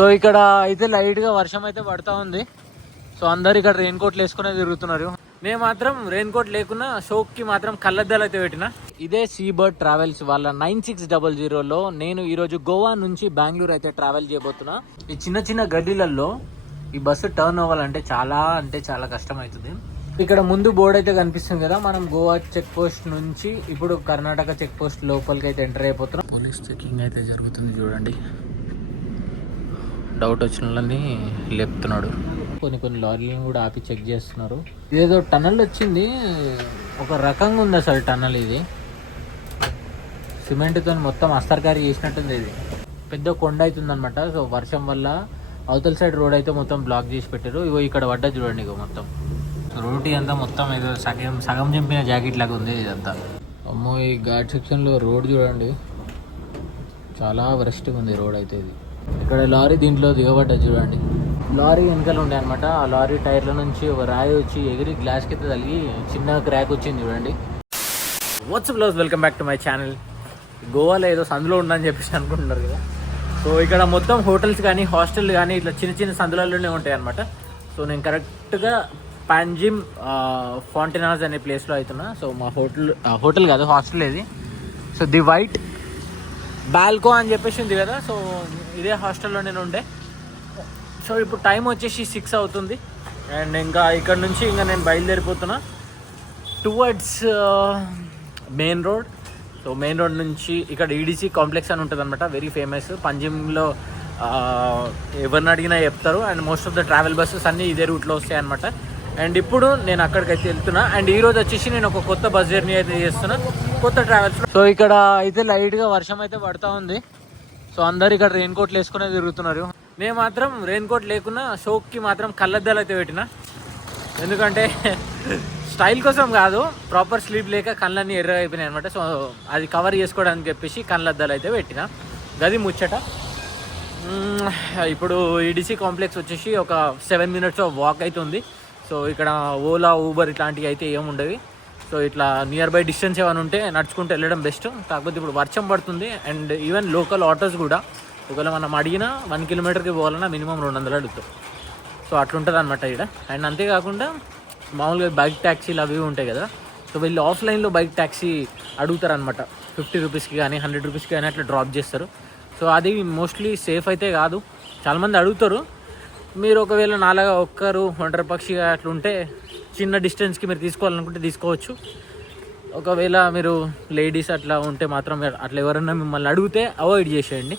So ఇక్కడ అయితే లైట్గా వర్షం అయితే పడతా ఉంది. సో అందరు ఇక్కడ రెయిన్ కోట్లు వేసుకునే తిరుగుతున్నారు. నేను మాత్రం రెయిన్ కోట్ లేకున్నా షోక్కి మాత్రం కళ్ళద్దాలు అయితే పెట్టిన. ఇదే సీబర్డ్ ట్రావెల్స్ వాళ్ళ 9600లో నేను ఈరోజు గోవా నుంచి బెంగళూరు అయితే ట్రావెల్ చేయబోతున్నా. ఈ చిన్న చిన్న గడ్డీలలో ఈ బస్సు టర్న్ అవ్వాలంటే చాలా కష్టం అవుతుంది. ఇక్కడ ముందు బోర్డు అయితే కనిపిస్తుంది కదా, మనం గోవా చెక్ పోస్ట్ నుంచి ఇప్పుడు కర్ణాటక చెక్ పోస్ట్ లోపలికి అయితే ఎంటర్ అయిపోతున్నాం. పోలీస్ చెకింగ్ అయితే జరుగుతుంది చూడండి. డౌట్ వచ్చిన వాళ్ళని లేపుతున్నాడు. కొన్ని లారీలను కూడా ఆపి చెక్ చేస్తున్నారు. ఇదేదో టనల్ వచ్చింది, ఒక రకంగా ఉంది అసలు టనల్. ఇది సిమెంట్తో మొత్తం అస్తర్కారీ చేసినట్టుంది. ఇది పెద్ద కొండ అవుతుంది అనమాట. సో వర్షం వల్ల అవతల సైడ్ రోడ్ అయితే మొత్తం బ్లాక్ చేసి పెట్టారు. ఇగో ఇక్కడ పడ్డా చూడండి, ఇగో మొత్తం రోటీ అంతా మొత్తం ఏదో సగం చంపిన జాకెట్ లాగా ఉంది ఇదంతా. అమ్మో, ఈ ఘాట్ సెక్షన్లో రోడ్ చూడండి, చాలా వరస్ట్గా ఉంది రోడ్ అయితే. ఇది ఇక్కడ లారీ దీంట్లో దిగబడ్డది చూడండి. లారీ వెనకాల ఉండే అనమాట. ఆ లారీ టైర్ల నుంచి ఒక రాయి వచ్చి ఎగిరి గ్లాస్ కింద తగిలి చిన్న క్రాక్ వచ్చింది చూడండి. WhatsApp blouse, welcome back to my channel. గోవాలో ఏదో సందులో ఉండని చెప్పేసి అనుకుంటున్నారు కదా. సో ఇక్కడ మొత్తం హోటల్స్ కానీ హాస్టల్ కానీ ఇట్లా చిన్న సందులలోనే ఉంటాయి అనమాట. సో నేను కరెక్ట్గా పాంజిమ్ ఫాంటినాస్ అనే ప్లేస్లో అవుతున్నా. సో మా హోటల్ కాదు, హాస్టల్ ఇది. సో ది వైట్ బాల్కో అని చెప్పేసి ఉంది కదా. సో ఇదే హాస్టల్లో నేను ఉండే. సో ఇప్పుడు టైం వచ్చేసి 6 అవుతుంది. అండ్ ఇంకా ఇక్కడ నుంచి ఇంకా నేను బయలుదేరిపోతున్నా towards main road. So main road నుంచి ఇక్కడ ఈడీసీ కాంప్లెక్స్ అని ఉంటుంది అనమాట, వెరీ ఫేమస్. పంజిమ్లో ఎవరిని అడిగినా చెప్తారు. And most of the travel buses అన్నీ ఇదే రూట్లో వస్తాయి అనమాట. అండ్ ఇప్పుడు నేను అక్కడికైతే వెళ్తున్నా. అండ్ ఈరోజు వచ్చేసి నేను ఒక కొత్త బస్ జర్నీ అయితే చేస్తున్నా, కొత్త ట్రావెల్స్. సో ఇక్కడ అయితే లైట్గా వర్షం అయితే పడతా ఉంది. సో అందరు ఇక్కడ రెయిన్ కోట్లు వేసుకునే తిరుగుతున్నారు. నేను మాత్రం రెయిన్ కోట్ లేకున్నా షోక్కి మాత్రం కళ్ళద్దాలు అయితే పెట్టిన. ఎందుకంటే స్టైల్ కోసం కాదు, ప్రాపర్ స్లీప్ లేక కళ్ళన్నీ ఎర్రగా అయిపోయినాయి అనమాట. సో అది కవర్ చేసుకోవడానికి చెప్పేసి కళ్ళద్దాలు అయితే పెట్టిన. గది ముచ్చట. ఇప్పుడు ఈడీసీ కాంప్లెక్స్ వచ్చేసి ఒక 7 minutes వాక్ అయితే ఉంది. సో ఇక్కడ ఓలా, ఊబర్ ఇట్లాంటివి అయితే ఏముండవి. సో ఇట్లా నియర్ బై డిస్టెన్స్ ఏమైనా ఉంటే నడుచుకుంటూ వెళ్ళడం బెస్ట్. కాకపోతే ఇప్పుడు వర్షం పడుతుంది. అండ్ ఈవెన్ లోకల్ ఆటోస్ కూడా ఒకవేళ మనం అడిగినా 1 kilometerకి పోవాలన్నా మినిమం 200 అడుగుతాం. సో అట్లుంటుంది అనమాట ఇక్కడ. అండ్ అంతేకాకుండా మామూలుగా బైక్ ట్యాక్సీలు అవి ఉంటాయి కదా. సో వీళ్ళు ఆఫ్లైన్లో బైక్ ట్యాక్సీ అడుగుతారనమాట. 50 రూపీస్కి కానీ 100 రూపీస్కి కానీ అట్లా డ్రాప్ చేస్తారు. సో అది మోస్ట్లీ సేఫ్ అయితే కాదు, చాలామంది అడుగుతారు. మీరు ఒకవేళ నాలాగా ఒక్కరు ఒంటరి పక్షిగా అట్లా ఉంటే చిన్న డిస్టెన్స్కి మీరు తీసుకోవాలనుకుంటే తీసుకోవచ్చు. ఒకవేళ మీరు లేడీస్ అట్లా ఉంటే మాత్రం అట్లా ఎవరైనా మిమ్మల్ని అడిగితే అవాయిడ్ చేసేయండి.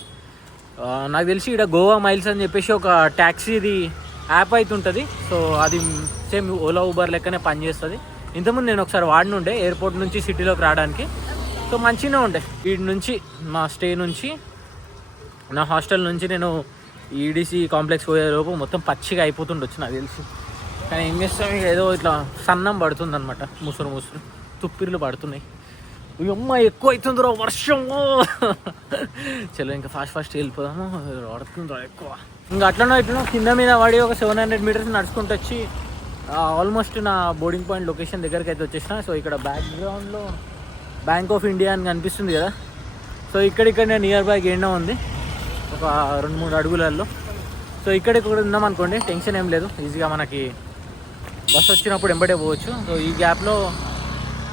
నాకు తెలిసి ఇక్కడ గోవా మైల్స్ అని చెప్పేసి ఒక ట్యాక్సీది యాప్ అయితే ఉంటుంది. సో అది సేమ్ ఓలా, ఊబర్ లెక్కనే పనిచేస్తుంది. ఇంతకుముందు నేను ఒకసారి వాడినుండే ఎయిర్పోర్ట్ నుంచి సిటీలోకి రావడానికి. సో మంచిగానే ఉండే. వీటి నుంచి మా స్టే నుంచి నా హాస్టల్ నుంచి నేను ఈడీసీ కాంప్లెక్స్ పోయేలోపు మొత్తం పచ్చిగా అయిపోతుండొచ్చు నాకు తెలిసి. కానీ ఏం చేస్తాం, ఇక ఏదో ఇట్లా సన్నం పడుతుంది అనమాట, ముసురు తుప్పిర్లు పడుతున్నాయి. అమ్మ ఎక్కువ అవుతుందిరా వర్షము. చలో ఇంకా ఫాస్ట్ వెళ్ళిపోదాము, పడుతుందిరా ఎక్కువ. ఇంకా అట్లనో ఇట్లనో కింద మీద పడి ఒక 700 meters నడుచుకుంటూ వచ్చి ఆల్మోస్ట్ నా బోర్డింగ్ పాయింట్ లొకేషన్ దగ్గరికి అయితే వచ్చేసిన. సో ఇక్కడ బ్యాక్గ్రౌండ్లో బ్యాంక్ ఆఫ్ ఇండియా అని కనిపిస్తుంది కదా. సో ఇక్కడ నేను నియర్ బై గేండా ఉంది, ఒక 2-3 అడుగులలో. సో ఇక్కడ ఉన్నాం అనుకోండి, టెన్షన్ ఏం లేదు, ఈజీగా మనకి బస్ వచ్చినప్పుడు ఎంబడే పోవచ్చు. సో ఈ గ్యాప్లో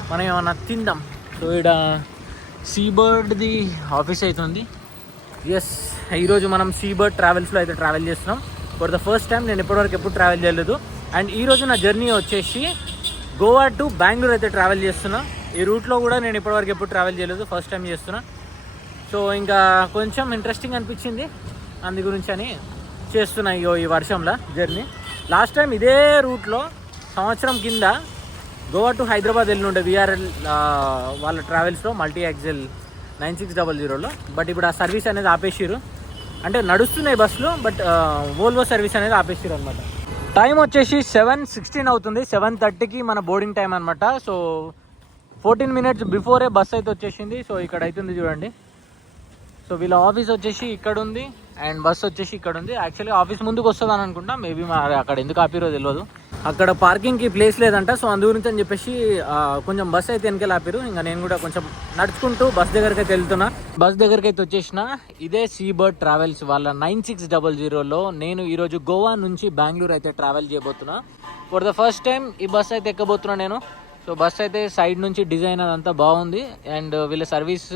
మనం ఏమన్నా తిందాం. సో ఇక్కడ సీబర్డ్ది ఆఫీస్ అయితే ఉంది. ఎస్, ఈరోజు మనం సీబర్డ్ ట్రావెల్స్లో అయితే ట్రావెల్ చేస్తున్నాం ఫర్ ద ఫస్ట్ టైం. నేను ఎప్పటివరకు ఎప్పుడు ట్రావెల్ చేయలేదు. అండ్ ఈరోజు నా జర్నీ వచ్చేసి గోవా టు బెంగళూరు అయితే ట్రావెల్ చేస్తున్నా. ఈ రూట్లో కూడా నేను ఇప్పటివరకు ఎప్పుడు ట్రావెల్ చేయలేదు, ఫస్ట్ టైం చేస్తున్నా. సో ఇంకా కొంచెం ఇంట్రెస్టింగ్ అనిపించింది, అందు గురించి అని చేస్తున్నా ఈ వర్షంలో జర్నీ. లాస్ట్ టైం ఇదే రూట్లో సంవత్సరం కింద గోవా టు హైదరాబాద్ వెళ్ళినుండే విఆర్ఎల్ వాళ్ళ ట్రావెల్స్లో మల్టీ యాక్సెల్ 9600లో. బట్ ఇప్పుడు ఆ సర్వీస్ అనేది ఆపేసిరు. అంటే నడుస్తున్నాయి బస్సులు, బట్ వోల్వో సర్వీస్ అనేది ఆపేసిరు అనమాట. టైం వచ్చేసి 7:16 అవుతుంది. 7:30కి మన బోర్డింగ్ టైం అనమాట. సో 14 minutes బిఫోరే బస్ అయితే వచ్చేసింది. సో ఇక్కడ అవుతుంది చూడండి. సో వీళ్ళ ఆఫీస్ వచ్చేసి ఇక్కడ ఉంది అండ్ బస్ వచ్చేసి ఇక్కడ ఉంది. యాక్చువల్లీ ఆఫీస్ ముందుకు వస్తుంది అని అనుకుంటా, మేబీ అక్కడ ఎందుకు ఆపిరో తెలియదు. అక్కడ పార్కింగ్కి ప్లేస్ లేదంట. సో అందు గురించి అని చెప్పేసి కొంచెం బస్ అయితే వెనకాల ఆపారు. ఇంకా నేను కూడా కొంచెం నడుచుకుంటూ బస్ దగ్గరికి అయితే వెళ్తున్నా. బస్ దగ్గరికి అయితే వచ్చేసిన. ఇదే సీబర్డ్ ట్రావెల్స్ వాళ్ళ 9600లో నేను ఈరోజు గోవా నుంచి బెంగళూరు అయితే ట్రావెల్ చేయబోతున్నా. ఫర్ ద ఫస్ట్ టైం ఈ బస్ అయితే ఎక్కబోతున్నా నేను. సో బస్ అయితే సైడ్ నుంచి డిజైన్ అదంతా బాగుంది. అండ్ వీళ్ళ సర్వీస్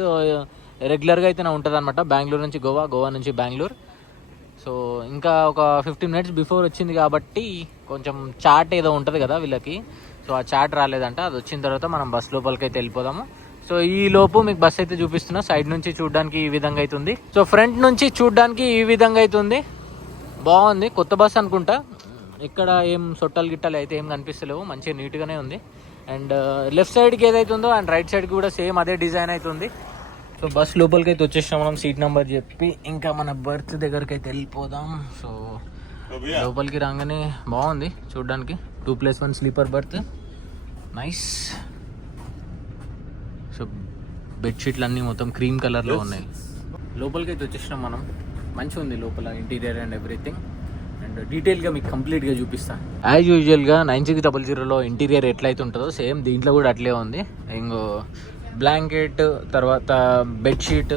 రెగ్యులర్గా అయితే ఉంటుంది అనమాట. బెంగళూరు నుంచి గోవా, గోవా నుంచి బెంగళూరు. సో ఇంకా ఒక 15 మినిట్స్ బిఫోర్ వచ్చింది కాబట్టి కొంచెం చాట్ ఏదో ఉంటుంది కదా వీళ్ళకి. సో ఆ చాట్ రాలేదంట. అది వచ్చిన తర్వాత మనం బస్ లోపలికి అయితే వెళ్ళిపోదాము. సో ఈ లోపు మీకు బస్ అయితే చూపిస్తున్నా. సైడ్ నుంచి చూడడానికి ఈ విధంగా అవుతుంది. సో ఫ్రంట్ నుంచి చూడడానికి ఈ విధంగా అవుతుంది. బాగుంది. కొత్త బస్ అనుకుంటా. ఇక్కడ ఏం సొట్టలు గిట్టలు అయితే ఏం కనిపిస్తలేవు. మంచిగా నీట్గానే ఉంది. అండ్ లెఫ్ట్ సైడ్కి ఏదైతే ఉందో అండ్ రైట్ సైడ్కి కూడా సేమ్ అదే డిజైన్ అవుతుంది. సో బస్ లోపలికి అయితే వచ్చేసాం మనం. సీట్ నెంబర్ చెప్పి ఇంకా మన బర్త్ దగ్గరికి అయితే వెళ్ళిపోదాం. సో లోపలికి రాగానే బాగుంది చూడడానికి. 2+1 స్లీపర్ బర్త్, నైస్. సో బెడ్షీట్లు అన్నీ మొత్తం క్రీమ్ కలర్లో ఉన్నాయి. లోపలికి అయితే వచ్చేసినాం మనం. మంచిగా ఉంది లోపల ఇంటీరియర్ అండ్ ఎవ్రీథింగ్. అండ్ డీటెయిల్గా మీకు కంప్లీట్గా చూపిస్తాను. యాజ్ యూజువల్గా 9600లో ఇంటీరియర్ ఎట్లయితే ఉంటుందో సేమ్ దీంట్లో కూడా అట్లే ఉంది. ఇంకో బ్లాంకెట్, తర్వాత బెడ్షీట్,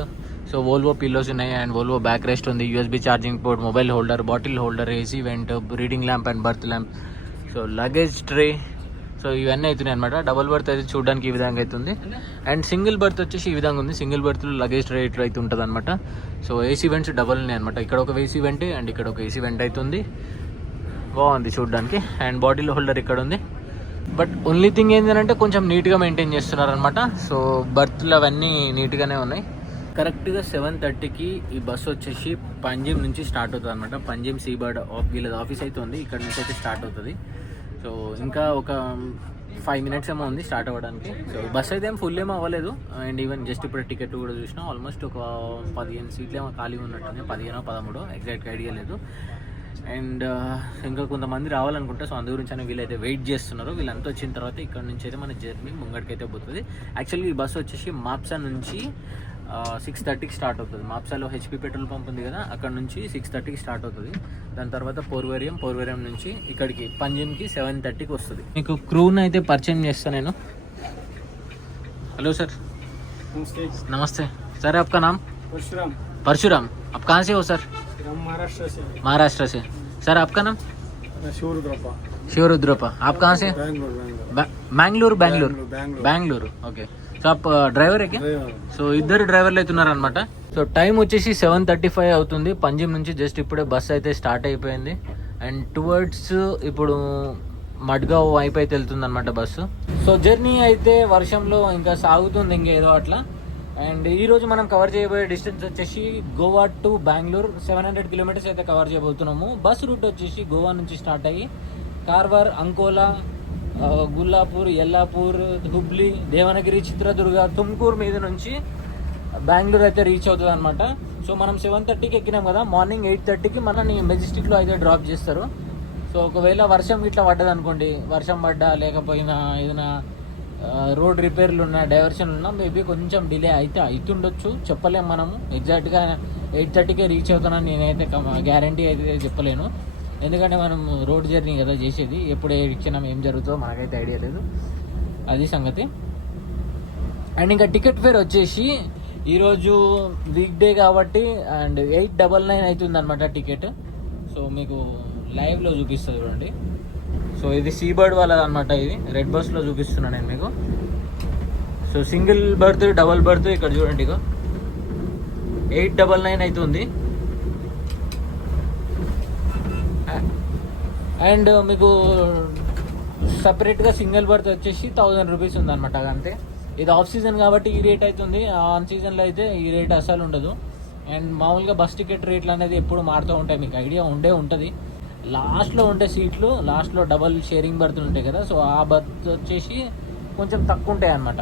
సో వోల్వో పిల్లోస్ ఉన్నాయి అండ్ వోల్వో బ్యాక్ రెస్ట్ ఉంది, USB charging port, mobile holder, bottle holder, AC vent, reading lamp and birth lamp, so luggage tray, so ఇవన్నీ అవుతున్నాయి అనమాట. డబుల్ బర్త్ అయితే చూడడానికి ఈ విధంగా అవుతుంది. అండ్ సింగిల్ బర్త్ వచ్చేసి ఈ విధంగా ఉంది. సింగిల్ బర్త్లో లగేజ్ ట్రే ఇట్లా అయితే ఉంటుంది అనమాట. సో ఏసీ వెంట్స్ డబల్ ఉన్నాయి అనమాట. ఇక్కడ ఒక ఏసీ వెంట్ అండ్ ఇక్కడ ఒక ఏసీ వెంట్ అవుతుంది. బాగుంది చూడడానికి. అండ్ బాటిల్ హోల్డర్ ఇక్కడ ఉంది. బట్ ఓన్లీ థింగ్ ఏంటంటే కొంచెం నీట్గా మెయింటైన్ చేస్తున్నారనమాట. సో బర్త్లు అవన్నీ నీట్గానే ఉన్నాయి. కరెక్ట్గా 7:30కి ఈ బస్సు వచ్చేసి పంజిమ్ నుంచి స్టార్ట్ అవుతుంది అనమాట. పంజిమ్ సీబర్డ్ వీళ్ళది ఆఫీస్ అయితే ఉంది. ఇక్కడ నుంచి అయితే స్టార్ట్ అవుతుంది. సో ఇంకా ఒక 5 మినిట్స్ ఏమో ఉంది స్టార్ట్ అవ్వడానికి. సో బస్ అయితే ఏం ఫుల్ ఏమో అవ్వలేదు. అండ్ ఈవెన్ జస్ట్ ఇప్పుడు టికెట్ కూడా చూసినా ఆల్మోస్ట్ ఒక 15 సీట్లు ఏమో ఖాళీ ఉన్నట్టుంది. 15-13 ఎగ్జాక్ట్గా ఐడియా లేదు. అండ్ ఇంకా కొంతమంది రావాలనుకుంటే సో అందు గురించి అని వీళ్ళైతే వెయిట్ చేస్తున్నారు. వీళ్ళంతా వచ్చిన తర్వాత ఇక్కడ నుంచి అయితే మన జర్నీ ముంగడికైతే పోతుంది. యాక్చువల్లీ ఈ బస్సు వచ్చేసి మాప్సా నుంచి 6:30కి స్టార్ట్ అవుతుంది. మాప్సాలో హెచ్పి పెట్రోల్ పంప్ ఉంది కదా, అక్కడ నుంచి 6:30కి స్టార్ట్ అవుతుంది. దాని తర్వాత పోర్వేరియం నుంచి ఇక్కడికి పంజిమ్కి 7:30కి వస్తుంది. మీకు క్రూని అయితే పరిచయం చేస్తాను నేను. Hello sir. నమస్తే సార్. आपका नाम? परशुराम. आप कहाँ से हो सर? महाराष्ट्र से. सर आपका नाम? शिवरुद्रप्पा. आप कहाँ से? बेंगलुरु. ओके. సో आप డ్రైవర్ है क्या? సో ఇద్దరు డ్రైవర్లు అయితే ఉన్నారనమాట. సో టైం వచ్చేసి 7:35 అవుతుంది. పంజిమ్ నుంచి జస్ట్ ఇప్పుడే బస్ అయితే స్టార్ట్ అయిపోయింది. అండ్ టువర్డ్స్ ఇప్పుడు మడ్గావ్ వైపు అయితే వెళ్తుంది అనమాట బస్సు. సో జర్నీ అయితే వర్షంలో ఇంకా సాగుతుంది ఇంకేదో అట్లా. అండ్ ఈరోజు మనం కవర్ చేయబోయే డిస్టెన్స్ వచ్చేసి గోవా టు బెంగళూరు 700 కిలోమీటర్స్ అయితే కవర్ చేయబోతున్నాము. బస్ రూట్ వచ్చేసి గోవా నుంచి స్టార్ట్ అయ్యి కార్వార్, అంకోలా, గుల్లాపూర్, యల్లాపూర్, హుబ్లీ, దేవనగిరి, చిత్రదుర్గ, తుమ్కూరు మీద నుంచి బెంగళూరు అయితే రీచ్ అవుతుంది అనమాట. సో మనం 7:30కి ఎక్కినాం కదా, మార్నింగ్ 8:30కి మనని మెజెస్టిక్లో అయితే డ్రాప్ చేస్తారు. సో ఒకవేళ వర్షం ఇట్లా పడ్డది అనుకోండి, వర్షం పడ్డా లేకపోయినా ఏదైనా రోడ్ రిపేర్లు ఉన్నా, డైవర్షన్ ఉన్నా మేబీ కొంచెం డిలే అయితే అవుతుండొచ్చు, చెప్పలేము మనము. ఎగ్జాక్ట్గా 8:30కే రీచ్ అవుతానని నేనైతే గ్యారంటీ అయితే చెప్పలేను. ఎందుకంటే మనం రోడ్ జర్నీ కదా చేసేది, ఎప్పుడు ఇచ్చినాం ఏం జరుగుతుందో మనకైతే ఐడియా లేదు. అది సంగతి. అండ్ ఇంకా టికెట్ ఫేర్ వచ్చేసి ఈరోజు వీక్ డే కాబట్టి అండ్ 899 అవుతుంది అనమాట టికెట్. సో మీకు లైవ్లో చూపిస్తుంది చూడండి. సో ఇది సీబర్డ్ వాళ్ళది అనమాట. ఇది రెడ్ బస్లో చూపిస్తున్నాను నేను మీకు. So single birth, double birth ఇక్కడ చూడండి. ఇక 899 అవుతుంది. అండ్ మీకు సపరేట్గా సింగిల్ బర్త్ వచ్చేసి 1000 రూపీస్ ఉందన్నమాట. అంతే. ఇది ఆఫ్ సీజన్ కాబట్టి ఈ రేట్ అవుతుంది. ఆన్ సీజన్లో అయితే ఈ రేట్ అసలు ఉండదు. అండ్ మామూలుగా బస్ టికెట్ రేట్లు అనేది ఎప్పుడు మారుతూ ఉంటాయి, మీకు ఐడియా ఉంటుంది. లాస్ట్లో ఉండే సీట్లు, లాస్ట్లో డబల్ షేరింగ్ బర్త్లు ఉంటాయి కదా, సో ఆ బర్త్ వచ్చేసి కొంచెం తక్కువ ఉంటాయి అన్నమాట.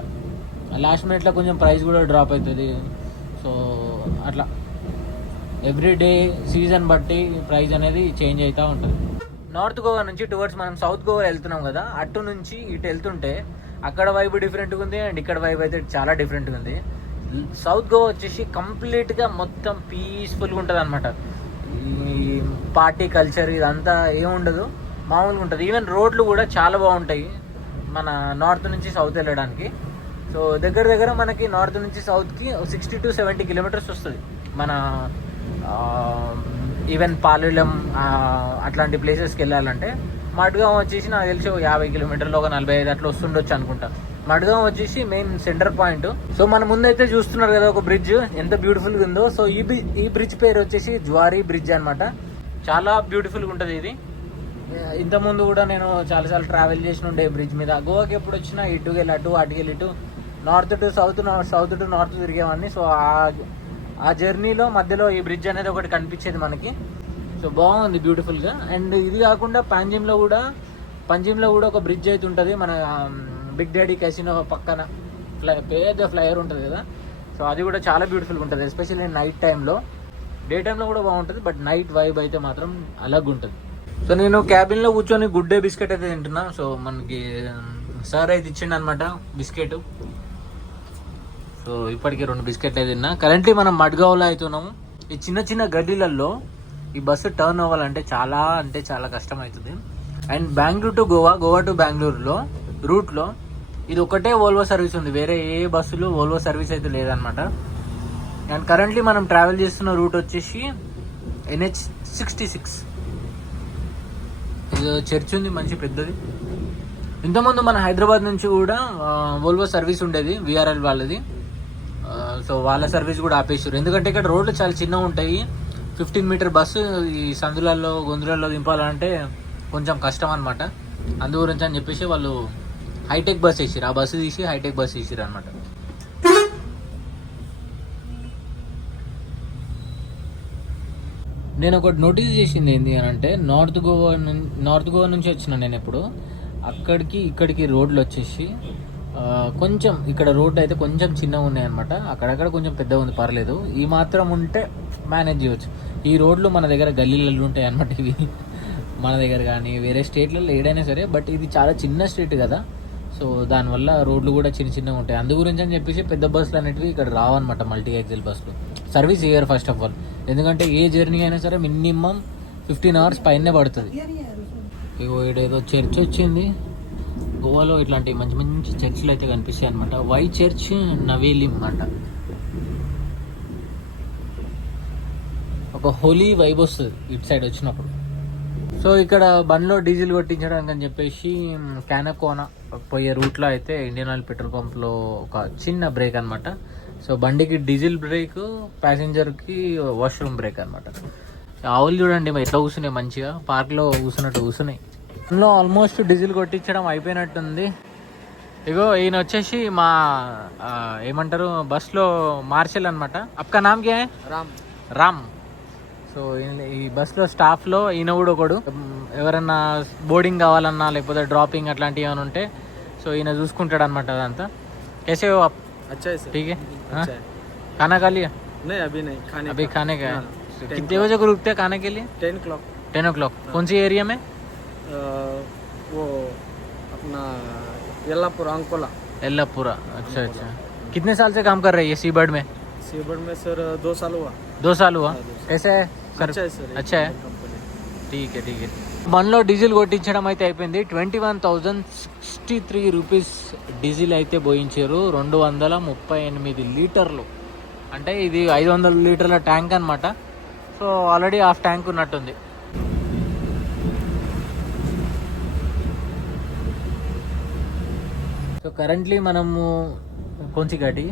లాస్ట్ మినిట్లో కొంచెం ప్రైస్ కూడా డ్రాప్ అవుతుంది. సో అట్లా ఎవ్రీడే సీజన్ బట్టి ప్రైస్ అనేది చేంజ్ అవుతూ ఉంటుంది. నార్త్ గోవా నుంచి టువర్డ్స్ మనం సౌత్ గోవా వెళ్తున్నాం కదా, అటు నుంచి ఇటు వెళ్తుంటే అక్కడ వైబ్ డిఫరెంట్గా ఉంది అండ్ ఇక్కడ వైబ్ అయితే చాలా డిఫరెంట్గా ఉంది. సౌత్ గోవా వచ్చేసి కంప్లీట్గా మొత్తం పీస్ఫుల్గా ఉంటుంది అనమాట. ఈ పార్టీ కల్చర్ ఇదంతా ఏముండదు. మామూలుగా ఉంటుంది. ఈవెన్ రోడ్లు కూడా చాలా బాగుంటాయి మన నార్త్ నుంచి సౌత్ వెళ్ళడానికి. సో దగ్గర దగ్గర మనకి నార్త్ నుంచి సౌత్కి 60 to 70 కిలోమీటర్స్ వస్తుంది మన ఈవెన్ పాలెం అట్లాంటి ప్లేసెస్కి వెళ్ళాలంటే. మడ్గాం వచ్చేసి నాకు తెలిసి 50 కిలోమీటర్లు, ఒక 45 అట్లా వస్తుండొచ్చు అనుకుంటా. మడ్గాం వచ్చేసి మెయిన్ సెంటర్ పాయింట్. సో మన ముందైతే చూస్తున్నారు కదా ఒక బ్రిడ్జ్ ఎంత బ్యూటిఫుల్గా ఉందో. సో ఈ బ్రిడ్జ్ పేరు వచ్చేసి జ్వారీ బ్రిడ్జ్ అనమాట. చాలా బ్యూటిఫుల్గా ఉంటుంది ఇది. ఇంతకుముందు కూడా నేను చాలాసార్లు ట్రావెల్ చేసి ఉండే బ్రిడ్జ్ మీద. గోవాకి ఎప్పుడు వచ్చినా ఇటుకి వెళ్ళి అటు, అటుకి వెళ్ళి ఇటు, north to south, south to north తిరిగేవాడిని. సో ఆ జర్నీలో మధ్యలో ఈ బ్రిడ్జ్ అనేది ఒకటి కనిపించేది మనకి. సో బాగుంది బ్యూటిఫుల్గా. అండ్ ఇది కాకుండా పంజిమ్లో కూడా ఒక బ్రిడ్జ్ అయితే ఉంటుంది మన బిగ్ డాడీ క్యాసినో పక్కన. పెద్ద ఫ్లైఓవర్ ఉంటుంది కదా. సో అది కూడా చాలా బ్యూటిఫుల్గా ఉంటుంది, ఎస్పెషల్లీ నైట్ టైంలో. డే టైంలో కూడా బాగుంటుంది, బట్ నైట్ వైబ్ అయితే మాత్రం అలాగ ఉంటుంది. సో నేను క్యాబిన్లో కూర్చొని గుడ్ డే బిస్కెట్ అయితే తింటున్నా. సో మనకి సార్ అయితే ఇచ్చిండు అనమాట బిస్కెట్. సో ఇప్పటికీ 2 బిస్కెట్లు అయితే తిన్నా. కరెంట్లీ మనం మడ్గావ్లో అవుతున్నాము. ఈ చిన్న చిన్న గడ్డీలలో ఈ బస్సు టర్న్ అవ్వాలంటే చాలా కష్టం అవుతుంది. And Bengaluru to Goa, Goa to బెంగళూరులో రూట్లో ఇది ఒకటే వోల్వో సర్వీస్ ఉంది, వేరే ఏ బస్సులు వోల్వో సర్వీస్ అయితే లేదనమాట. అండ్ కరెంట్లీ మనం ట్రావెల్ చేస్తున్న రూట్ వచ్చేసి NH66. ఇది చర్చ్ ఉంది మంచి పెద్దది. ఇంతకుముందు మన హైదరాబాద్ నుంచి కూడా వోల్వో సర్వీస్ ఉండేది, VRL వాళ్ళది. సో వాళ్ళ సర్వీస్ కూడా ఆపేసారు, ఎందుకంటే ఇక్కడ రోడ్లు చాలా చిన్నగా ఉంటాయి. 15 మీటర్ బస్సు ఈ సందులలో గొంతులలో దింపాలంటే కొంచెం కష్టం అనమాట. అందు గురించి అని చెప్పేసి వాళ్ళు హైటెక్ బస్ వేసారు, ఆ బస్సు తీసి హైటెక్ బస్ వేసారు అనమాట. నేను ఒకటి నోటీస్ చేసింది ఏంటి అని అంటే, నార్త్ గోవా నుంచి వచ్చిన నేను ఎప్పుడు అక్కడికి ఇక్కడికి రోడ్లు వచ్చేసి కొంచెం ఇక్కడ రోడ్డు అయితే కొంచెం చిన్నగా ఉన్నాయి అనమాట. అక్కడక్కడ కొంచెం పెద్దగా ఉంది, పర్లేదు. ఈ మాత్రం ఉంటే మేనేజ్ చేయవచ్చు. ఈ రోడ్లు మన దగ్గర గల్లీలలో ఉంటాయి అనమాట. ఇవి మన దగ్గర కానీ వేరే స్టేట్లలో ఏడైనా సరే, బట్ ఇది చాలా చిన్న స్టేట్ కదా. సో దానివల్ల రోడ్లు కూడా చిన్నగా ఉంటాయి. అందు గురించి అని చెప్పేసి పెద్ద బస్సులు అనేటివి ఇక్కడ రావన్నమాట. మల్టీ యాక్సిల్ బస్సులు సర్వీస్ చేయరు ఫస్ట్ ఆఫ్ ఆల్, ఎందుకంటే ఏ జర్నీ అయినా సరే మినిమం 15 hours పైనే పడుతుంది. ఇగో ఏదో చర్చ్ వచ్చింది గోవాలో. ఇట్లాంటి మంచి మంచి చర్చిలు అయితే కనిపిస్తాయి అనమాట. వై చర్చ్ నవేలి అన్నమాట. ఒక హోలీ వైబ్ వస్తుంది ఇటు సైడ్ వచ్చినప్పుడు. సో ఇక్కడ బండ్లో డీజిల్ కొట్టించడానికి అని చెప్పేసి క్యానకోనా పోయే రూట్లో అయితే ఇండియన్ ఆయిల్ పెట్రోల్ పంప్లో ఒక చిన్న బ్రేక్ అనమాట. సో బండికి డీజిల్ బ్రేక్, ప్యాసింజర్కి వాష్రూమ్ బ్రేక్ అనమాట. ఆవులు చూడండి ఎట్లా కూర్చున్నాయి, మంచిగా పార్క్లో కూర్చున్నట్టు కూర్చున్నాయి. ఇందులో ఆల్మోస్ట్ డీజిల్ కొట్టించడం అయిపోయినట్టుంది. ఇగో ఈయన వచ్చేసి మా ఏమంటారు బస్లో మార్షల్ అనమాట. అప్కా నామ్ క్యా హై? రామ్. సో ఈ బస్లో స్టాఫ్లో ఈయన కూడా ఒకడు. ఎవరన్నా బోర్డింగ్ కావాలన్నా లేకపోతే డ్రాపింగ్ అట్లాంటివి ఏమైనా ఉంటే సో ఈయన చూసుకుంటాడు అనమాట అదంతా. कैसे हो आप? अच्छा है सर। ठीक है। अच्छा है। खाना खा लिया? नहीं अभी नहीं, अभी खाने का है। कितने बजे को रुकते हैं खाने के लिए? 10 o'clock। कौन सी एरिया में? वो अपना येल्लापुरा, अंकोला। येल्लापुरा। अच्छा अच्छा। कितने साल से काम कर रहे हैं ये सीबर्ड में? सीबर्ड में सर 2 साल हुआ। 2 साल हुआ। कैसा है सर? अच्छा है सर। अच्छा है, ठीक है ठीक है. మనలో డీజిల్ కొట్టించడం అయితే అయిపోయింది. 21,063 రూపీస్ డీజిల్ అయితే పోయించారు. 238 లీటర్లు, అంటే ఇది 500 లీటర్ల ట్యాంక్ అనమాట. సో ఆల్రెడీ హాఫ్ ట్యాంక్ ఉన్నట్టుంది. సో కరెంట్లీ మనము కొంచెం ఘాటి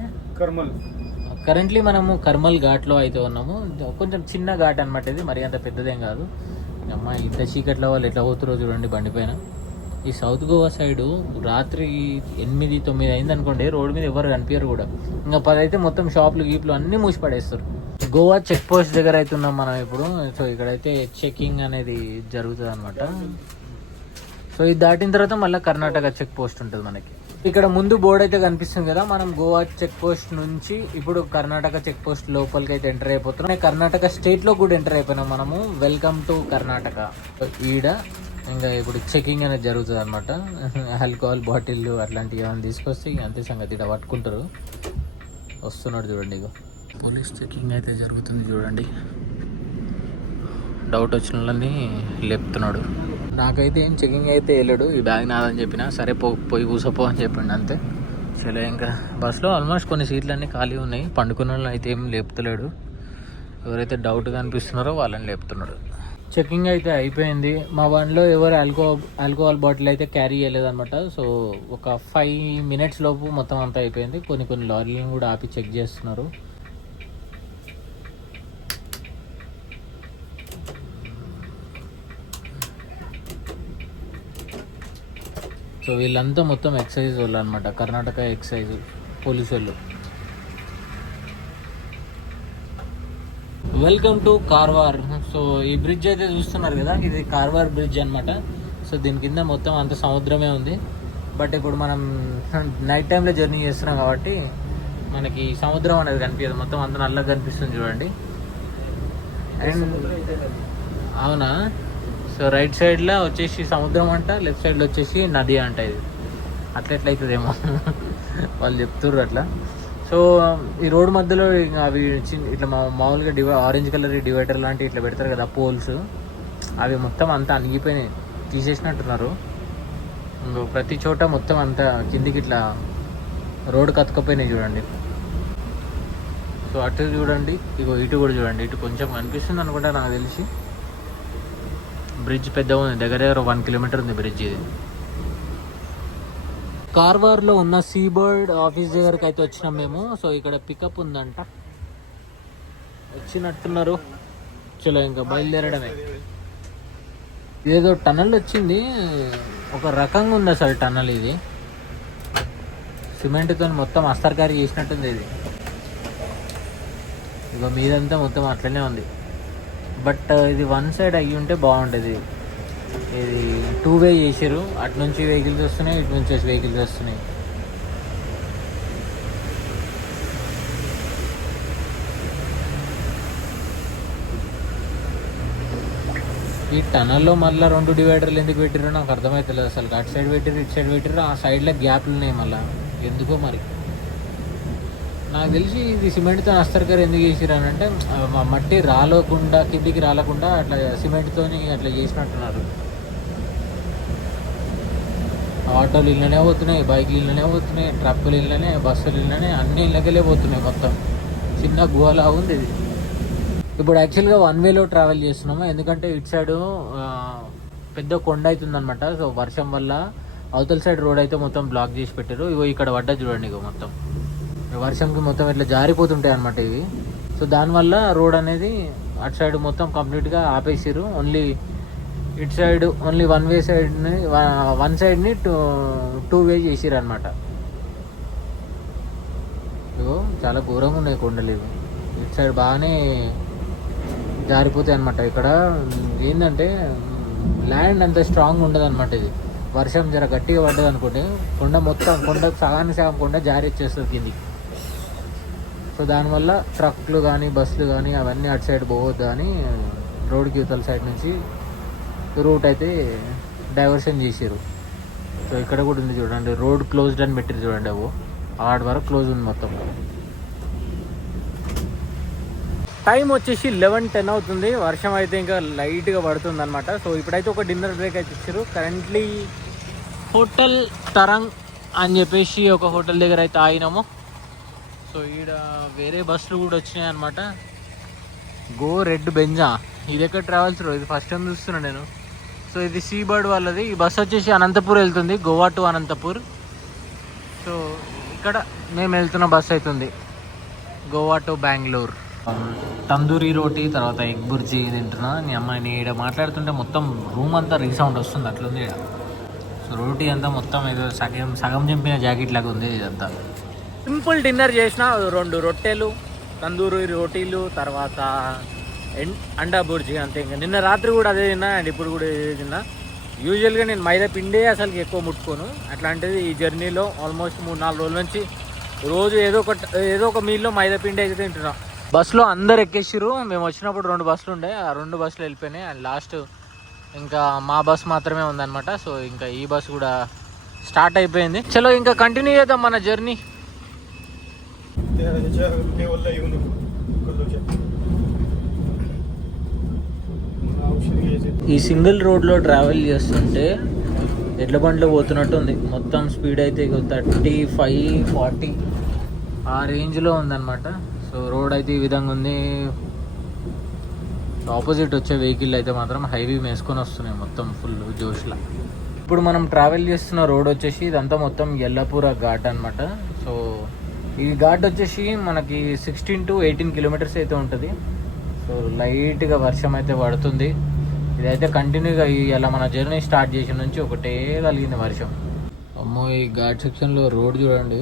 కర్మల్ ఘాట్లో అయితే ఉన్నాము. కొంచెం చిన్న ఘాట్ అనమాట ఇది, మరి అంత పెద్దదేం కాదు. అమ్మ ఇంత చీకట్లో వాళ్ళు ఎట్లా పోతురో చూడండి బండి పైన. ఈ సౌత్ గోవా సైడు రాత్రి 8-9 అయింది అనుకోండి, రోడ్డు మీద ఎవరు కనిపించరు కూడా. ఇంకా 10 అయితే మొత్తం షాపులు గీపులు అన్నీ మూసి పడేస్తారు. గోవా చెక్ పోస్ట్ దగ్గర అయితే ఉన్నాం మనం ఇప్పుడు. సో ఇక్కడైతే చెకింగ్ అనేది జరుగుతుంది అనమాట. సో ఇది దాటిన తర్వాత మళ్ళీ కర్ణాటక చెక్ పోస్ట్ ఉంటుంది మనకి. ఇక్కడ ముందు బోర్డు అయితే కనిపిస్తుంది కదా, మనం గోవా చెక్ పోస్ట్ నుంచి ఇప్పుడు కర్ణాటక చెక్ పోస్ట్ లోపలికి అయితే ఎంటర్ అయిపోతున్నాం. కర్ణాటక స్టేట్ లో కూడా ఎంటర్ అయిపోయినాం మనము. Welcome to Karnataka. ఈడ ఇంకా ఇప్పుడు చెకింగ్ అనేది జరుగుతుంది అనమాట. ఆల్కహాల్ బాటిల్ అట్లాంటివి ఏమైనా తీసుకొస్తే అంతే సంగతి. ఇక్కడ పట్టుకుంటారు. వస్తున్నాడు చూడండి, ఇగో పోలీస్ చెకింగ్ అయితే జరుగుతుంది చూడండి. డౌట్ వచ్చిన వాళ్ళని లేపుతున్నాడు. నాకైతే ఏం చెకింగ్ అయితే వెళ్ళాడు, ఈ బ్యాగ్ నాదని చెప్పిన, సరే పోయి కూసపో అని చెప్పిండు అంతే. సరే ఇంకా బస్సులో ఆల్మోస్ట్ కొన్ని సీట్లు అన్నీ ఖాళీ ఉన్నాయి, పండుకున్న వాళ్ళని అయితే ఏం లేపుతలేడు, ఎవరైతే డౌట్గా అనిపిస్తున్నారో వాళ్ళని లేపుతున్నాడు. చెకింగ్ అయితే అయిపోయింది. మా బండిలో ఎవరు ఆల్కహాల్ బాటిల్ అయితే క్యారీ చేయలేదన్నమాట. సో ఒక 5 minutes లోపు మొత్తం అంతా అయిపోయింది. కొన్ని లారీలను కూడా ఆపి చెక్ చేస్తున్నారు. సో వీళ్ళంతా మొత్తం ఎక్సైజ్ వాళ్ళు అనమాట, కర్ణాటక ఎక్సైజ్ పోలీసు వాళ్ళు. Welcome to Karwar. సో ఈ బ్రిడ్జ్ అయితే చూస్తున్నారు కదా, ఇది కార్వార్ బ్రిడ్జ్ అనమాట. సో దీని కింద మొత్తం అంత సముద్రమే ఉంది. బట్ ఇప్పుడు మనం నైట్ టైంలో జర్నీ చేస్తున్నాం కాబట్టి మనకి సముద్రం అనేది కనిపించదు, మొత్తం అంత నల్లగా కనిపిస్తుంది చూడండి. అండ్ అవునా, సో రైట్ సైడ్లో వచ్చేసి సముద్రం అంట, లెఫ్ట్ సైడ్లో వచ్చేసి నది అంట. ఇది అట్లెట్లయితుందేమో వాళ్ళు చెప్తుర్రు అట్లా. సో ఈ రోడ్ మధ్యలో అవి ఇట్లా మామూలుగా ఆరెంజ్ కలర్ డివైడర్ లాంటి ఇట్లా పెడతారు కదా పోల్స్, అవి మొత్తం అంతా అణిగిపోయినాయి, తీసేసినట్టున్నారు. ప్రతి చోట మొత్తం అంతా కిందికి ఇట్లా రోడ్ కతుకపోయినాయి చూడండి. సో అటు చూడండి, ఇగో ఇటు కూడా చూడండి, ఇటు కొంచెం కనిపిస్తుంది అనుకుంటా నాకు తెలిసి. బ్రిడ్జ్ పెద్దగా ఉంది, దగ్గర 1 kilometer ఉంది బ్రిడ్జ్ ఇది. కార్వార్లో ఉన్న సీబర్డ్ ఆఫీస్ దగ్గరికి అయితే వచ్చినాం మేము. సో ఇక్కడ పికప్ ఉందంట, వచ్చినట్టున్నారు. చలో ఇంకా బయలుదేరడమే. ఏదో టనల్ వచ్చింది, ఒక రకంగా ఉంది అసలు టనల్. ఇది సిమెంట్తో మొత్తం అస్తర్కారి చేసినట్టుంది ఇది. ఇక మీదంతా మొత్తం అట్లనే ఉంది. బట్ ఇది 1 side అయ్యి ఉంటే బాగుండేది. ఇది 2-way చేసారు, అటు నుంచి వెహికల్స్ వస్తున్నాయి, ఇటు నుంచి వెహికల్స్ వస్తున్నాయి. ఈ టనల్లో మళ్ళీ 2 dividerలు ఎందుకు పెట్టిరో నాకు అర్థమవుతలేదు అసలు. అటు సైడ్ పెట్టిరు, ఇటు సైడ్ పెట్టిరు, ఆ సైడ్లో గ్యాప్లు ఉన్నాయి మళ్ళీ ఎందుకో మరి. నాకు తెలిసి ఇది సిమెంట్తో అస్తర్కర్ ఎందుకు చేసిరు అని అంటే మట్టి రాలకుండా, కిందికి రాలకుండా అట్లా సిమెంట్తో అట్లా చేసినట్టున్నారు. ఆటోలు ఇళ్ళనే పోతున్నాయి, బైక్లు ఇళ్ళనే పోతున్నాయి, ట్రక్కులు ఇళ్ళనే, బస్సులు ఇళ్ళనే, అన్ని ఇళ్ళకెళ్ళే పోతున్నాయి. మొత్తం చిన్న గుహలా ఉంది ఇది. ఇప్పుడు యాక్చువల్గా 1-wayలో ట్రావెల్ చేస్తున్నాము, ఎందుకంటే ఇటు సైడు పెద్ద కొండ అవుతుంది అనమాట. సో వర్షం వల్ల అవతల సైడ్ రోడ్ అయితే మొత్తం బ్లాక్ చేసి పెట్టారు. ఇగో ఇక్కడ పడ్డ చూడండి, ఇగో మొత్తం వర్షంకి మొత్తం ఇట్లా జారిపోతుంటాయి అనమాట ఇవి. సో దానివల్ల రోడ్ అనేది అటు సైడ్ మొత్తం కంప్లీట్గా ఆపేసారు. ఓన్లీ ఇటు సైడ్ ఓన్లీ 1-way సైడ్ని, 1 sideని 2-way చేసిరు అనమాట. ఇగో చాలా ఘోరంగా ఉన్నాయి కొండలు ఇవి. ఇటు సైడ్ బాగానే జారిపోతాయి అనమాట. ఇక్కడ ఏంటంటే ల్యాండ్ అంత స్ట్రాంగ్ ఉండదు అనమాట. ఇది వర్షం జర గట్టిగా పడ్డది అనుకోండి, కొండ మొత్తం సగానికి సగం కొండ జారి వచ్చేస్తుంది కిందికి. సో దానివల్ల ట్రక్లు కానీ బస్సులు కానీ అవన్నీ అటు సైడ్ పోవద్దు అని రోడ్కి యువతల సైడ్ నుంచి రూట్ అయితే డైవర్షన్ చేసారు. సో ఇక్కడ కూడా ఉంది చూడండి, రోడ్ క్లోజ్డ్ అని పెట్టారు చూడండి. ఆడ వరకు క్లోజ్ ఉంది మొత్తం. టైం వచ్చేసి 11:10 అవుతుంది. వర్షం అయితే ఇంకా లైట్గా పడుతుంది అనమాట. సో ఇప్పుడైతే ఒక డిన్నర్ బ్రేక్ అయితే ఇచ్చారు. కరెంట్లీ హోటల్ తరంగ్ అని చెప్పేసి ఒక హోటల్ దగ్గర అయితే ఆగినాము. సో ఈడ వేరే బస్సులు కూడా వచ్చినాయి అనమాట. గో రెడ్ బెంజా, ఇది ఎక్కడ ట్రావెల్స్ రో, ఇది ఫస్ట్ టైం చూస్తున్నాను నేను. సో ఇది సీబర్డ్ వాళ్ళది. ఈ బస్ వచ్చేసి అనంతపూర్ వెళ్తుంది, గోవా టు అనంతపూర్. సో ఇక్కడ మేము వెళ్తున్న బస్ అవుతుంది గోవా టు బెంగళూరు. తందూరి రోటీ, తర్వాత ఎగ్ బుర్జీ తింటున్నా. నీ అమ్మాయిని ఈడ మాట్లాడుతుంటే మొత్తం రూమ్ అంతా రీసౌండ్ వస్తుంది, అట్లుంది ఈడ. సో రోటీ అంతా మొత్తం ఏదో సగం చింపిన జాకెట్ లాగా ఉంది ఇదంతా. సింపుల్ డిన్నర్ చేసిన, 2 రొట్టెలు, తందూరి రోటీలు, తర్వాత అండా బుర్జీ, అంతే. ఇంకా నిన్న రాత్రి కూడా అదే తిన్నా, అండ్ ఇప్పుడు కూడా ఇదే తిన్నా. యూజువల్గా నేను మైదా పిండే అసలు ఎక్కువ ముట్టుకోను. అట్లాంటిది ఈ జర్నీలో ఆల్మోస్ట్ 3-4 రోజుల నుంచి రోజు ఏదో ఒక మీల్లో మైదా పిండి అయితే తింటున్నా. బస్సులో అందరు ఎక్కేసిరు. మేము వచ్చినప్పుడు 2 బస్సులు ఉండే, ఆ 2 బస్సులు వెళ్ళిపోయినాయి. అండ్ లాస్ట్ ఇంకా మా బస్ మాత్రమే ఉందన్నమాట. సో ఇంకా ఈ బస్ కూడా స్టార్ట్ అయిపోయింది. చలో ఇంకా కంటిన్యూ చేద్దాం మన జర్నీ. ఈ సింగిల్ రోడ్లో ట్రావెల్ చేస్తుంటే ఎడ్ల బండ్లో పోతున్నట్టు ఉంది. మొత్తం స్పీడ్ అయితే 35-40 ఆ రేంజ్లో ఉందన్నమాట. సో రోడ్ అయితే ఈ విధంగా ఉంది. ఆపోజిట్ వచ్చే వెహికల్ అయితే మాత్రం హైవీ వేసుకొని వస్తున్నాయి మొత్తం ఫుల్ జోష్లా. ఇప్పుడు మనం ట్రావెల్ చేస్తున్న రోడ్ వచ్చేసి ఇదంతా మొత్తం ఎల్లపూర ఘాట్ అనమాట. సో ఈ ఘాట్ వచ్చేసి మనకి 16 to 18 కిలోమీటర్స్ అయితే ఉంటుంది. సో లైట్గా వర్షం అయితే పడుతుంది. ఇదైతే కంటిన్యూగా ఇలా మన జర్నీ స్టార్ట్ చేసిన నుంచి ఒకటే కలిగింది వర్షం. అమ్మో ఈ ఘాట్ సెక్షన్లో రోడ్ చూడండి,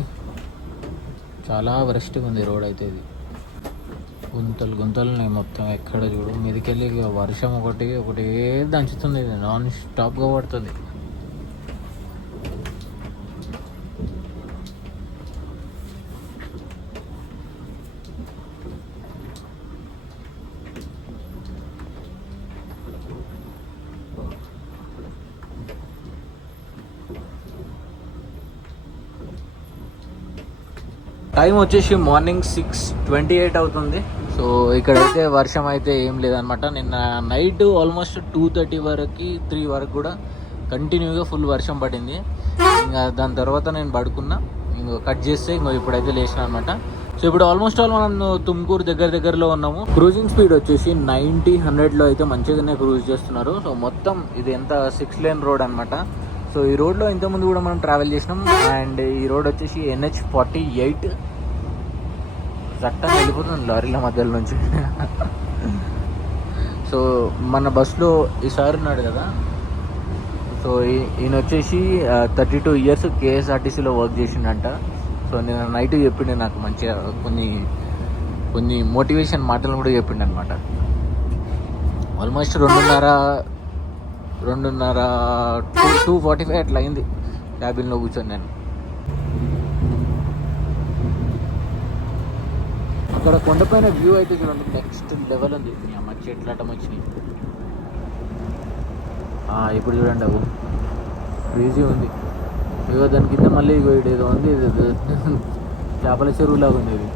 చాలా వరస్ట్గా ఉంది రోడ్ అయితే. ఇది గుంతలు గుంతలు ఉన్నాయి మొత్తం, ఎక్కడ చూడు మీదకెళ్ళి వర్షం ఒకటే దంచుతుంది. ఇది నాన్ స్టాప్గా పడుతుంది. టైం వచ్చేసి మార్నింగ్ 6:28 అవుతుంది. సో ఇక్కడైతే వర్షం అయితే ఏం లేదనమాట. నిన్న నైట్ ఆల్మోస్ట్ 2:30 వరకు 3 వరకు కూడా కంటిన్యూగా ఫుల్ వర్షం పడింది. ఇంకా దాని తర్వాత నేను పడుకున్నా, ఇంకో కట్ చేస్తే ఇప్పుడైతే లేచిన అనమాట. సో ఇప్పుడు ఆల్మోస్ట్ ఆల్ మనం తుమ్కూరు దగ్గరలో ఉన్నాము. క్రూజింగ్ స్పీడ్ వచ్చేసి 90-100లో అయితే మంచిగానే క్రూజ్ చేస్తున్నారు. సో మొత్తం ఇది ఎంత 6 లేన్ రోడ్ అనమాట. సో ఈ రోడ్లో ఇంతకుముందు కూడా మనం ట్రావెల్ చేసినాం. అండ్ ఈ రోడ్ వచ్చేసి NH-48 చట్టంగా వెళ్ళిపోతుంది లారీల మధ్యలో నుంచి. సో మన బస్సులో ఈసారి ఉన్నాడు కదా, సో ఈయన వచ్చేసి 32 years KSRTCలో వర్క్ చేసిండంట. సో నేను నైట్ చెప్పిండు నాకు మంచిగా కొన్ని మోటివేషన్ మాటలు కూడా చెప్పిండు అనమాట. ఆల్మోస్ట్ 2:45 అట్లా అయింది క్యాబిన్లో కూర్చొని నేను. అక్కడ కొండపైన వ్యూ అయితే చూడండి, నెక్స్ట్ లెవెల్ ఉంది. అమ్మ చెట్లాటం వచ్చినాయి. ఇప్పుడు చూడండి అవు క్రేజీ ఉంది. ఇగో దాని కింద మళ్ళీ ఇగో ఏదో ఉంది, చేపల చెరువులాగా ఉంది ఇది.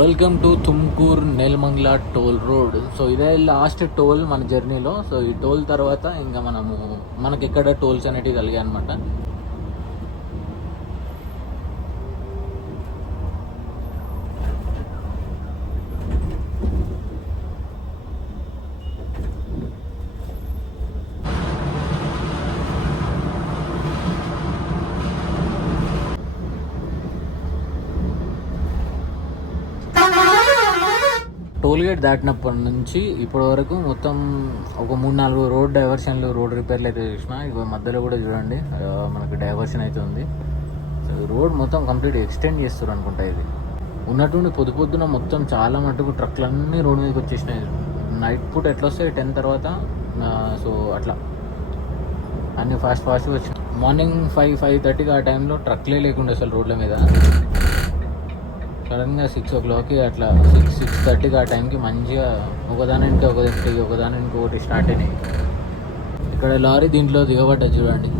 Welcome to Tumkur Nelamangala toll road. So ఇదే లాస్ట్ టోల్ మన జర్నీలో. సో ఈ టోల్ తర్వాత ఇంకా మనకి ఎక్కడ టోల్స్ అనేటివి కలిగాయి అనమాట. టోల్గేట్ దాటినప్పటి నుంచి ఇప్పటి వరకు మొత్తం ఒక 3-4 రోడ్ డైవర్షన్లు, రోడ్ రిపేర్లు అయితే చూసిన. ఇక మధ్యలో కూడా చూడండి మనకి డైవర్షన్ అయితే ఉంది. రోడ్ మొత్తం కంప్లీట్ ఎక్స్టెండ్ చేస్తారు అనుకుంటా. ఇది ఉన్నటువంటి పొద్దున మొత్తం చాలా మటుకు ట్రక్లన్నీ రోడ్ మీదకి వచ్చేసినాయి. నైట్ పూట ఎట్లా వస్తాయి 10 తర్వాత. సో అట్లా అన్నీ ఫాస్ట్గా వచ్చినాయి. మార్నింగ్ 5-5:30 ఆ టైంలో ట్రక్లే లేకుండా అసలు రోడ్ల మీద. సడన్గా 6 o'clockకి అట్లా 6:30 ఆ టైంకి మంచిగా ఒకదాని ఇంకొకటి స్టార్ట్ అయినాయి. ఇక్కడ లారీ దీంట్లో దిగబడ్డా చూడండి.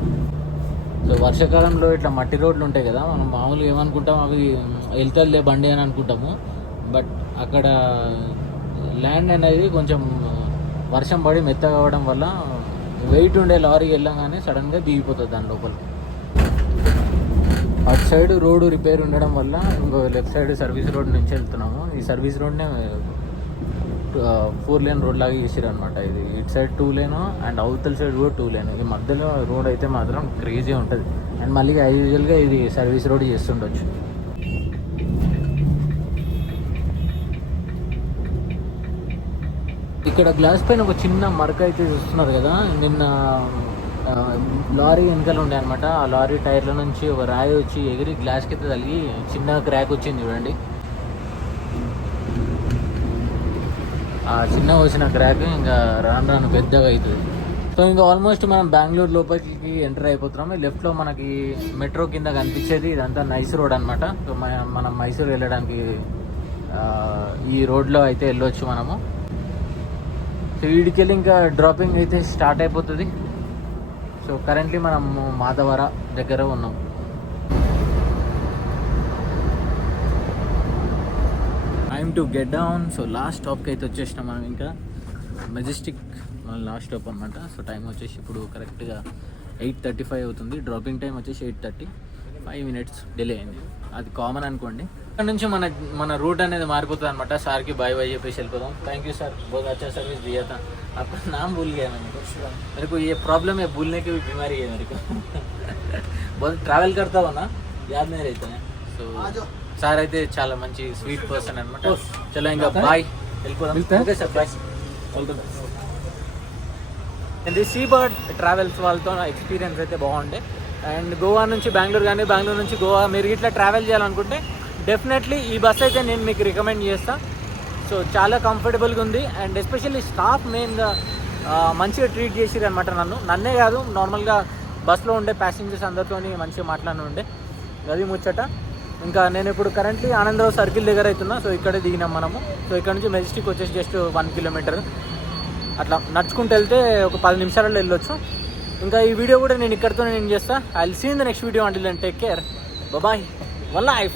సో వర్షాకాలంలో ఇట్లా మట్టి రోడ్లు ఉంటాయి కదా, మనం మామూలుగా ఏమనుకుంటాం అవి వెళ్తాలే బండి అని అనుకుంటాము. బట్ అక్కడ ల్యాండ్ అనేది కొంచెం వర్షం పడి మెత్తగా అవ్వడం వల్ల వెయిట్ ఉండే లారీ వెళ్ళగానే సడన్గా దిగిపోతుంది దాని లోపల. అటు సైడ్ రోడ్డు రిపేర్ ఉండడం వల్ల ఇంకో లెఫ్ట్ సైడ్ సర్వీస్ రోడ్ నుంచి వెళ్తున్నాము. ఈ సర్వీస్ రోడ్నే 4 lane రోడ్ లాగా చేసారు అనమాట. ఇది ఇటు సైడ్ 2 lane అండ్ అవతల సైడ్ కూడా 2 lane. ఈ మధ్యలో రోడ్ అయితే మాత్రం క్రేజీ ఉంటుంది. అండ్ మళ్ళీ యూజువల్గా ఇది సర్వీస్ రోడ్ చేస్తుండొచ్చు. ఇక్కడ గ్లాస్ పైన ఒక చిన్న మరక అయితే చూస్తున్నారు కదా. నిన్న లారీ వెనకాల ఉండే అనమాట. ఆ లారీ టైర్ల నుంచి ఒక రాయి వచ్చి ఎగిరి గ్లాస్కి అయితే తగిలి చిన్న క్రాక్ వచ్చింది చూడండి. ఆ చిన్న వచ్చిన క్రాక్ ఇంకా రాను పెద్దగా అవుతుంది. సో ఇంకా ఆల్మోస్ట్ మనం బెంగళూరు లోపలికి ఎంటర్ అయిపోతున్నాము. లెఫ్ట్లో మనకి మెట్రో కింద కనిపించేది ఇదంతా నైస్ రోడ్ అనమాట. సో మనం మైసూర్ వెళ్ళడానికి ఈ రోడ్లో అయితే వెళ్ళొచ్చు మనము. సో వీడికి వెళ్ళి ఇంకా డ్రాపింగ్ అయితే స్టార్ట్ అయిపోతుంది. సో కరెంట్లీ మనం మాధవర దగ్గర ఉన్నాం. Time to get down. So last స్టాప్కి అయితే వచ్చేసినాం మనం. ఇంకా మెజెస్టిక్ మన లాస్ట్ స్టాప్ అనమాట. సో టైం వచ్చేసి ఇప్పుడు కరెక్ట్గా 8:35 అవుతుంది. డ్రాపింగ్ టైం వచ్చేసి 8:30, 5 minutes డిలే అయింది. అది కామన్ అనుకోండి. ఇక్కడ నుంచి మన రూట్ అనేది మారిపోతుంది అనమాట. సార్కి బాయ్ బాయ్ చెప్పేసి వెళ్ళిపోదాం. థ్యాంక్ యూ सर, बहुत अच्छा सर्विस दिया था. आपका नाम भूल गया मैं, मेरे को ये प्रॉब्लम है, भूलने की भी बीमारी है मेरे को. बहुत ట్రావెల్ करता हो ना, याद नहीं रहता है. సో సార్ అయితే చాలా మంచి స్వీట్ పర్సన్ అనమాట. చలో ఇంకా బాయ్, వెళ్ళిపోదాం. Okay sir, bye. ఇది సీబర్డ్ ట్రావెల్స్ వాళ్ళతో నా ఎక్స్పీరియన్స్ అయితే బాగుండే. అండ్ గోవా నుంచి బెంగళూరు కానీ బెంగళూరు నుంచి గోవా మీరు ఇట్లా ట్రావెల్ చేయాలనుకుంటే డెఫినెట్లీ ఈ బస్ అయితే నేను మీకు రికమెండ్ చేస్తాను. సో చాలా కంఫర్టబుల్గా ఉంది. అండ్ ఎస్పెషల్లీ స్టాఫ్ మెయిన్గా మంచిగా ట్రీట్ చేసిరు అనమాట. నన్నే కాదు, నార్మల్గా బస్లో ఉండే ప్యాసింజర్స్ అందరితో మంచిగా మాట్లాడి ఉండే. అది ముచ్చట. ఇంకా నేను ఇప్పుడు కరెంట్లీ ఆనందరావు సర్కిల్ దగ్గర అవుతున్నా. సో ఇక్కడే దిగినాం మనము. సో ఇక్కడ నుంచి మెజెస్టిక్ వచ్చేసి జస్ట్ 1 kilometer. అట్లా నడుచుకుంటూ వెళ్తే ఒక 10 నిమిషాలలో వెళ్ళొచ్చు. ఇంకా ఈ వీడియో కూడా నేను ఇక్కడితో చేస్తాను. I will see in the next video. Until then take care, bye, one life.